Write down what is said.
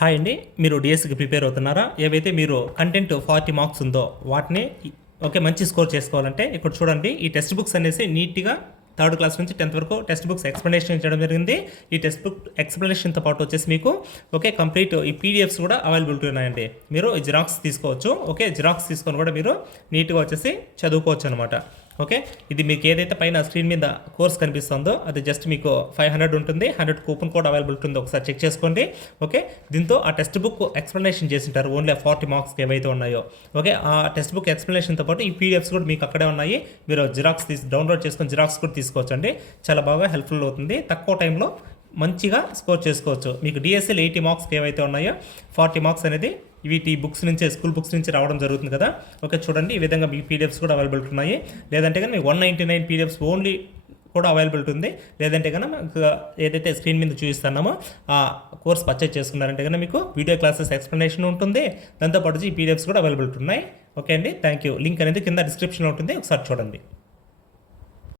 Hi అండి. మీరు డిఎస్సికి ప్రిపేర్ అవుతున్నారా? ఏవైతే మీరు కంటెంట్ 40 మార్క్స్ ఉందో వాటిని మంచి స్కోర్ చేసుకోవాలంటే ఇక్కడ చూడండి, ఈ టెక్స్ట్ బుక్స్ అనేసి నీట్గా థర్డ్ క్లాస్ నుంచి 10th వరకు టెక్స్ట్ బుక్స్ ఎక్స్ప్లెనేషన్ ఇచ్చడం జరిగింది. ఈ టెక్స్ట్ బుక్ ఎక్స్ప్లెనేషన్తో పాటు వచ్చేసి మీకు కంప్లీట్ ఈ పీడిఎఫ్స్ కూడా అవైలబిలిటీ ఉన్నాయండి. మీరు జిరాక్స్ తీసుకోవచ్చు. జిరాక్స్ తీసుకొని కూడా మీరు నీట్గా వచ్చేసి చదువుకోవచ్చు అనమాట. ఇది మీకు ఏదైతే పైన స్క్రీన్ మీద కోర్స్ కనిపిస్తుందో అది జస్ట్ మీకు 500 ఉంటుంది. 100 కూపన్ కోడ్ అవైలబుల్ ఉంటుంది. ఒకసారి చెక్ చేసుకోండి. దీంతో ఆ టెక్స్ట్ బుక్ ఎక్స్ప్లెనేషన్ చేసింటారు ఓన్లీ 40 మార్క్స్కి ఏవైతే ఉన్నాయో. ఆ టెక్స్ట్ బుక్ ఎక్స్ప్లెనేషన్తో పాటు ఈ పీడిఎఫ్స్ కూడా మీకు అక్కడే ఉన్నాయి. మీరు జిరాక్స్ డౌన్లోడ్ చేసుకొని జిరాక్స్ కూడా తీసుకోవచ్చు అండి. చాలా బాగా హెల్ప్ఫుల్ అవుతుంది. తక్కువ టైంలో మంచిగా స్కోర్ చేసుకోవచ్చు. మీకు డిఎస్ఎల్ 80 మార్క్స్కి ఏవైతే ఉన్నాయో 40 మార్క్స్ అనేది వీటి బుక్స్ నుంచే, స్కూల్ బుక్స్ నుంచి రావడం జరుగుతుంది కదా. చూడండి, ఈ విధంగా మీ పీడిఎఫ్స్ కూడా అవైలబుల్ ఉన్నాయి. లేదంటే కానీ మీ 199 పీడిఎఫ్స్ ఓన్లీ కూడా అవైలబిలిటీ ఉంది. లేదంటే కనుక ఏదైతే స్క్రీన్ మీద చూపిస్తున్నామో ఆ కోర్స్ పర్చేజ్ చేసుకున్నారంటే కనుక మీకు వీడియో క్లాసెస్ ఎక్స్ప్లెనేషన్ ఉంటుంది. దాంతోపాటు ఈ పీడిఎఫ్స్ కూడా అవైలబిలిటీ ఉన్నాయి. అండి, థ్యాంక్ యూ. లింక్ అనేది కింద డిస్క్రిప్షన్లో ఉంటుంది. ఒకసారి చూడండి.